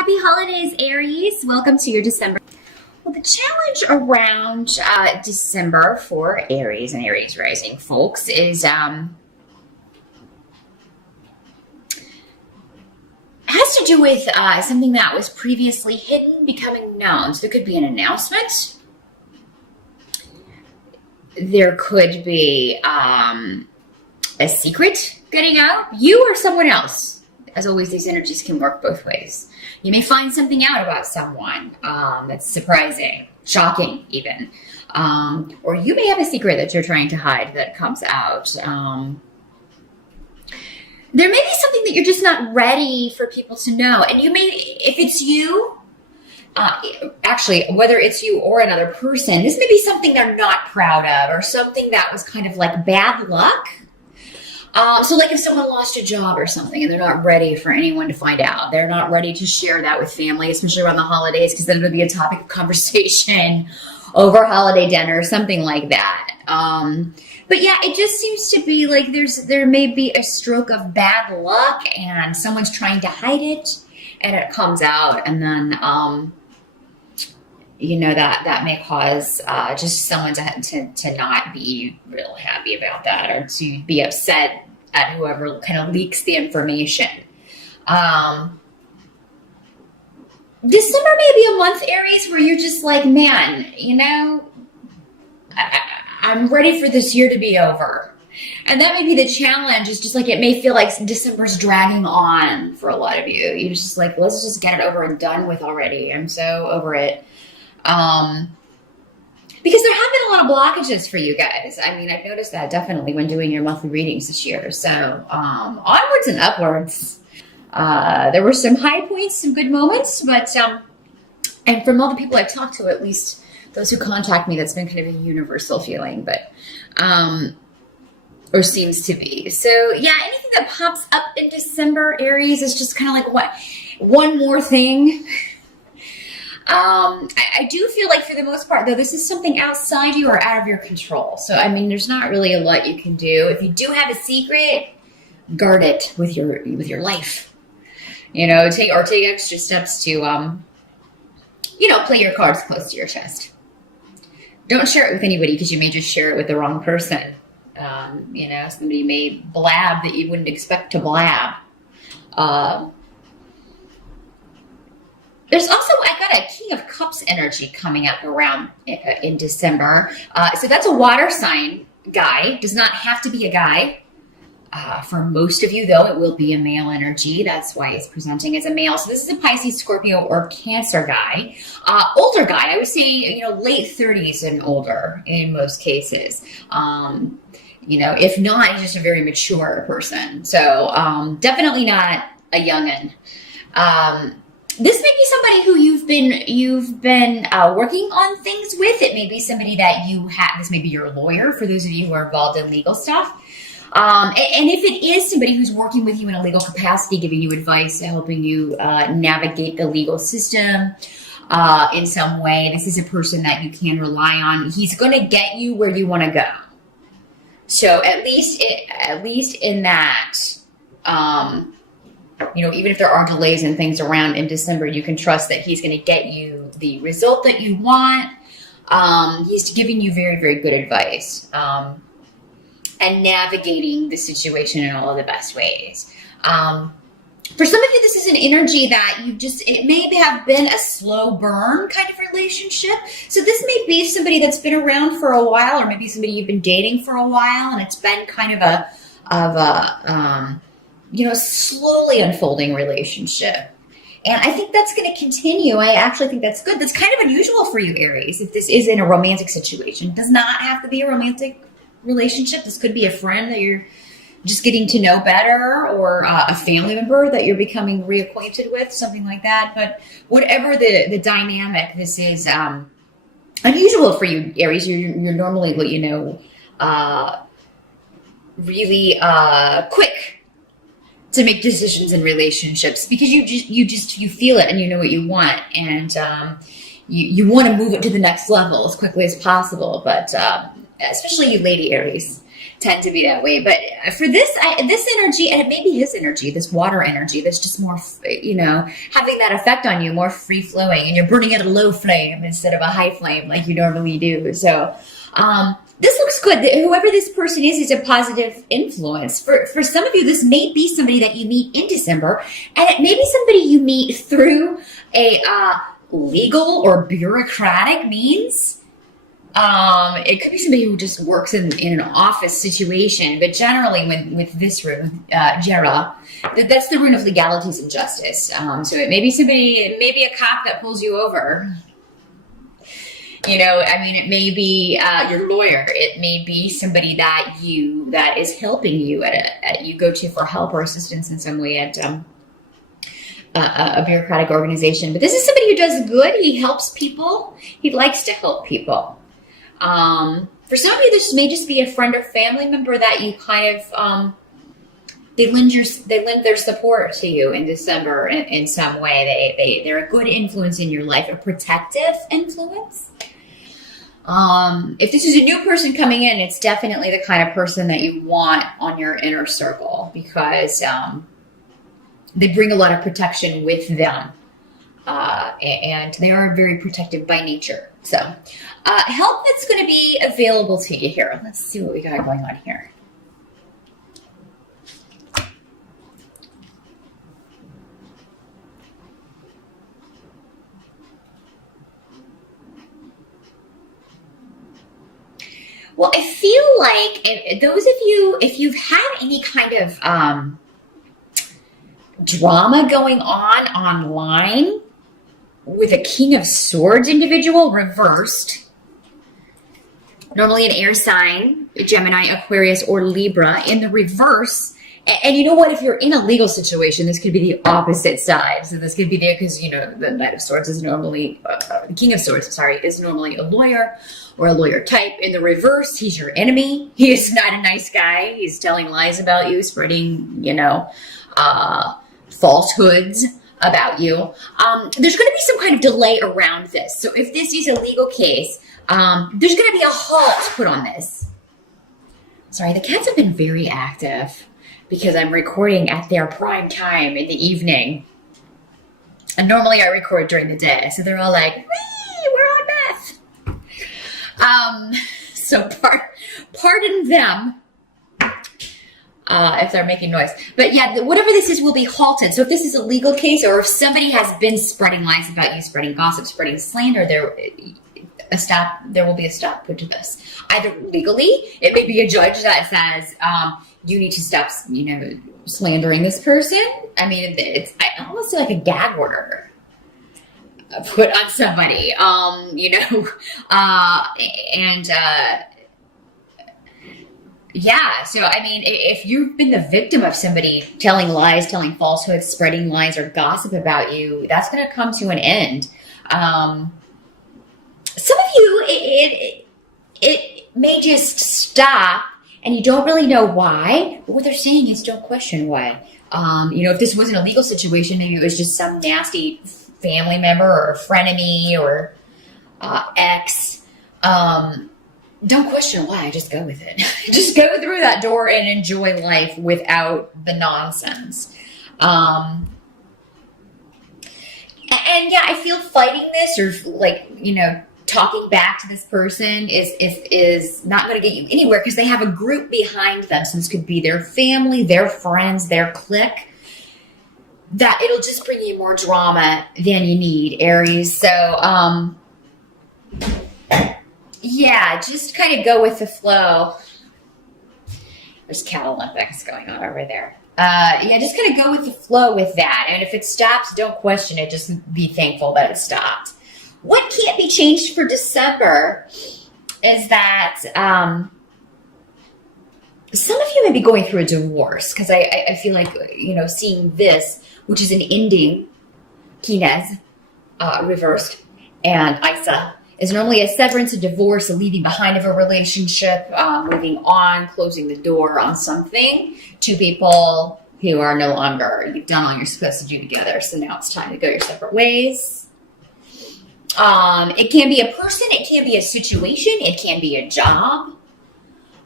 Happy holidays, Aries. Welcome to your December. Well, the challenge around December for Aries and Aries rising folks is has to do with something that was previously hidden becoming known. So there could be an announcement. There could be a secret getting out. You or someone else. As always, these energies can work both ways. You may find something out about someone that's surprising, shocking even. Or you may have a secret that you're trying to hide that comes out. There may be something that you're just not ready for people to know. And you may, if it's you, actually, whether it's you or another person, this may be something they're not proud of or something that was kind of like bad luck. So like if someone lost a job or something and they're not ready for anyone to find out, they're not ready to share that with family, especially around the holidays, because then it'll be a topic of conversation over holiday dinner or something like that. But yeah, it just seems to be like there may be a stroke of bad luck and someone's trying to hide it and it comes out, and then that may cause just someone to not be real happy about that, or to be upset at whoever kind of leaks the information. December may be a month, Aries, where you're just like, man, I'm ready for this year to be over. And that may be the challenge. It's just like, it may feel like December's dragging on for a lot of you. You're just like, let's just get it over and done with already. I'm so over it. Because there have been a lot of blockages for you guys. I mean, I've noticed that definitely when doing your monthly readings this year. So, onwards and upwards. There were some high points, some good moments, but, and from all the people I've talked to, at least those who contact me, that's been kind of a universal feeling, but, or seems to be. So yeah, anything that pops up in December, Aries, is just kind of like, what, one more thing. I do feel like for the most part, though, this is something outside you or out of your control. So, I mean, there's not really a lot you can do. If you do have a secret, guard it with your life. Take extra steps to, play your cards close to your chest. Don't share it with anybody, because you may just share it with the wrong person. Somebody may blab that you wouldn't expect to blab. There's also, I got a King of Cups energy coming up around in December. So that's a water sign guy. Does not have to be a guy. For most of you, though, it will be a male energy. That's why it's presenting as a male. So this is a Pisces, Scorpio, or Cancer guy. Older guy, I would say, late 30s and older in most cases. If not, he's just a very mature person. So definitely not a youngin'. This may be somebody who you've been working on things with. It may be somebody that you have. This may be your lawyer, for those of you who are involved in legal stuff. And if it is somebody who's working with you in a legal capacity, giving you advice, helping you navigate the legal system in some way, this is a person that you can rely on. He's going to get you where you want to go. So at least in that. Even if there are delays and things around in December, you can trust that he's going to get you the result that you want. He's giving you very, very good advice and navigating the situation in all of the best ways. For some of you, this is an energy that it may have been a slow burn kind of relationship. So this may be somebody that's been around for a while, or maybe somebody you've been dating for a while, and it's been kind of a slowly unfolding relationship. And I think that's going to continue. I actually think that's good. That's kind of unusual for you, Aries, if this is in a romantic situation. It does not have to be a romantic relationship. This could be a friend that you're just getting to know better, or a family member that you're becoming reacquainted with, something like that. But whatever the dynamic, this is unusual for you, Aries. You're normally, really quick to make decisions in relationships, because you feel it and you know what you want, and you want to move it to the next level as quickly as possible. But especially you, Lady Aries, tend to be that way. But for this energy, and it may be his energy, this water energy, that's just more, having that effect on you, more free flowing, and you're burning at a low flame instead of a high flame like you normally do. So, this looks good. Whoever this person is a positive influence. For some of you, this may be somebody that you meet in December, and it may be somebody you meet through a legal or bureaucratic means. It could be somebody who just works in an office situation, but generally with this rune, Jera, that's the rune of legalities and justice. So it may be somebody, it may be a cop that pulls you over. It may be your lawyer. It may be somebody that is helping you you go to for help or assistance in some way at a bureaucratic organization. But this is somebody who does good. He helps people. He likes to help people. For some of you, this may just be a friend or family member that you kind of they lend their support to you in December in some way. They're a good influence in your life, a protective influence. If this is a new person coming in, it's definitely the kind of person that you want on your inner circle, because they bring a lot of protection with them, and they are very protective by nature. So help that's going to be available to you here. Let's see what we got going on here. Well, I feel like those of you, if you've had any kind of drama going on online with a King of Swords individual reversed, normally an air sign, Gemini, Aquarius, or Libra, in the reverse. And you know what? If you're in a legal situation, this could be the opposite side. So this could be there because, the Knight of Swords is normally, the King of Swords, is normally a lawyer or a lawyer type. In the reverse, he's your enemy. He is not a nice guy. He's telling lies about you, spreading, falsehoods about you. There's going to be some kind of delay around this. So if this is a legal case, there's going to be a halt put on this. Sorry, the cats have been very active because I'm recording at their prime time in the evening. And normally I record during the day. So they're all like, wee, we're on meth. So pardon them if they're making noise. But yeah, whatever this is will be halted. So if this is a legal case, or if somebody has been spreading lies about you, spreading gossip, spreading slander, there will be a stop put to this. Either legally, it may be a judge that says, you need to stop, slandering this person. I mean, it's almost like a gag order put on somebody, yeah. So, I mean, if you've been the victim of somebody telling lies, telling falsehoods, spreading lies or gossip about you, that's going to come to an end. Some of you, it may just stop and you don't really know why, but what they're saying is don't question why. If this wasn't a legal situation, maybe it was just some nasty family member or frenemy or ex. Don't question why, just go with it. Just go through that door and enjoy life without the nonsense. And yeah, I feel fighting this or talking back to this person is not going to get you anywhere because they have a group behind them. So this could be their family, their friends, their clique. That it'll just bring you more drama than you need, Aries. So, yeah, just kind of go with the flow. There's Cat Olympics going on over there. Yeah, just kind of go with the flow with that. And if it stops, don't question it. Just be thankful that it stopped. What can't be changed for December is that some of you may be going through a divorce, because I feel like, seeing this, which is an ending, Kinez, reversed, and Isa, is normally a severance, a divorce, a leaving behind of a relationship, moving on, closing the door on something. Two people who are no longer, you've done all you're supposed to do together, so now it's time to go your separate ways. It can be a person, it can be a situation, it can be a job.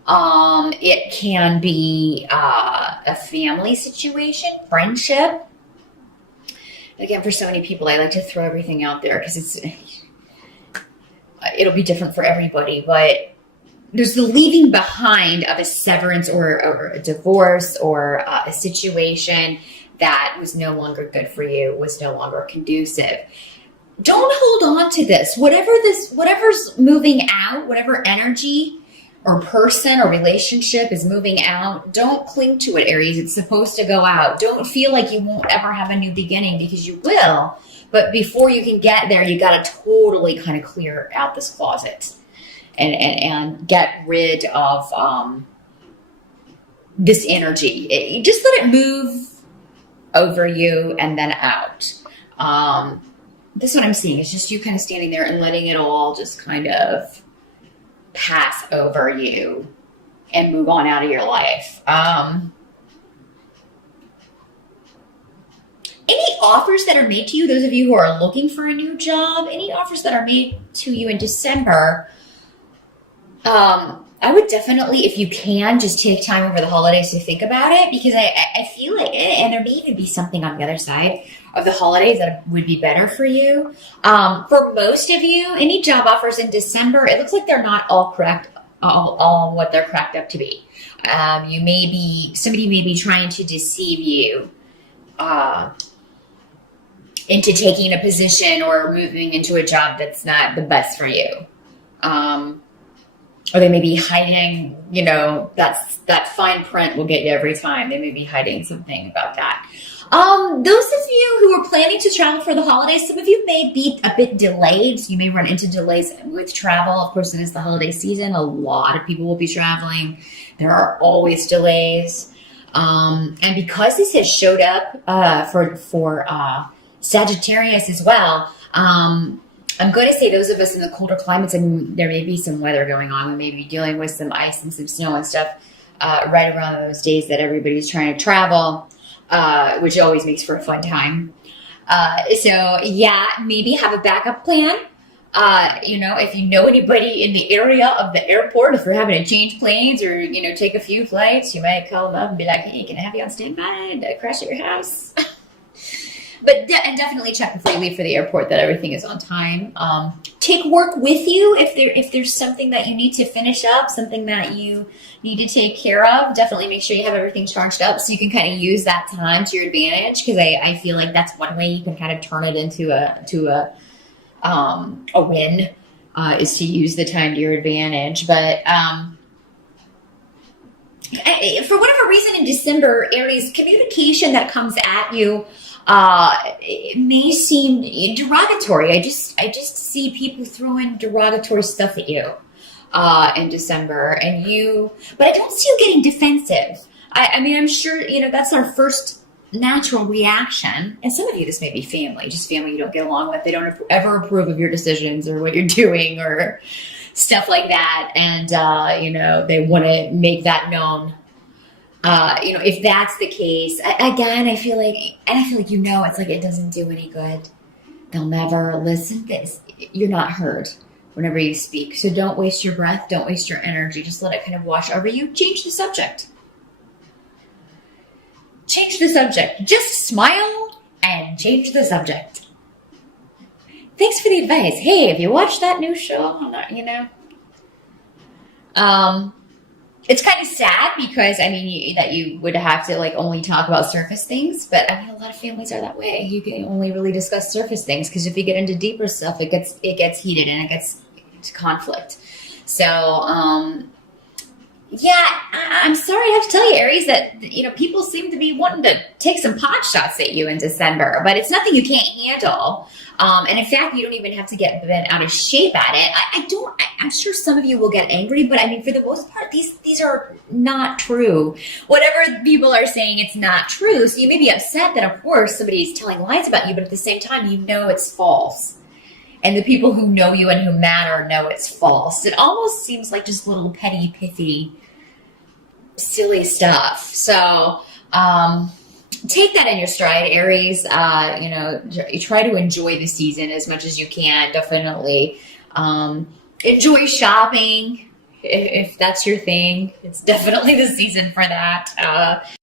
It can be a family situation, friendship. Again, for so many people, I like to throw everything out there because it'll be different for everybody. But there's the leaving behind of a severance or a divorce or a situation that was no longer good for you, was no longer conducive. Don't hold on to this. Whatever's moving out, whatever energy or person or relationship is moving out, don't cling to it, Aries. It's supposed to go out. Don't feel like you won't ever have a new beginning, because you will. But before you can get there, you got to totally kind of clear out this closet and get rid of this energy. Just let it move over you and then out. This is what I'm seeing. It's just you kind of standing there and letting it all just kind of pass over you and move on out of your life. Any offers that are made to you, those of you who are looking for a new job, any offers that are made to you in December, I would definitely, if you can, just take time over the holidays to think about it, because I feel like, and there may even be something on the other side of the holidays that would be better for you. For most of you, any job offers in December, it looks like they're not all correct, all what they're cracked up to be. Somebody may be trying to deceive you into taking a position or moving into a job that's not the best for you. Or they may be hiding, that fine print will get you every time. They may be hiding something about that. Those of you who are planning to travel for the holidays, some of you may be a bit delayed. So you may run into delays with travel. Of course, it is the holiday season. A lot of people will be traveling. There are always delays. And because this has showed up for Sagittarius as well, I'm going to say those of us in the colder climates, and there may be some weather going on. We may be dealing with some ice and some snow and stuff right around those days that everybody's trying to travel, which always makes for a fun time. So yeah, maybe have a backup plan. If you know anybody in the area of the airport, if you're having to change planes or, take a few flights, you might call them up and be like, hey, can I have you on standby to crash at your house? But definitely check before you leave for the airport that everything is on time. Take work with you if there's something that you need to finish up, something that you need to take care of. Definitely make sure you have everything charged up so you can kind of use that time to your advantage. Because I feel like that's one way you can kind of turn it into a win, is to use the time to your advantage. But for whatever reason in December, Aries, communication that comes at you, it may seem derogatory. I just see people throwing derogatory stuff at you in December, but I don't see you getting defensive. I mean, I'm sure that's our first natural reaction. And some of you, this may be family you don't get along with. They don't ever approve of your decisions or what you're doing or stuff like that, and they want to make that known. If that's the case, again, I feel like it's like it doesn't do any good. They'll never listen. You're not heard whenever you speak. So don't waste your breath. Don't waste your energy. Just let it kind of wash over you. Change the subject. Change the subject. Just smile and change the subject. Thanks for the advice. Hey, have you watched that new show? It's kind of sad because, that you would have to only talk about surface things, but a lot of families are that way. You can only really discuss surface things, because if you get into deeper stuff, it gets heated and it gets to conflict. So, I'm sorry I have to tell you, Aries, that, people seem to be wanting to take some pot shots at you in December, but it's nothing you can't handle. And in fact, you don't even have to get bent out of shape at it. I'm sure some of you will get angry, but for the most part, these are not true. Whatever people are saying, it's not true. So you may be upset that, of course, somebody's telling lies about you, but at the same time, it's false. And the people who know you and who matter know it's false. It almost seems like just little petty, pithy, silly stuff. So, take that in your stride, Aries. Try to enjoy the season as much as you can. Definitely enjoy shopping. if that's your thing, it's definitely the season for that.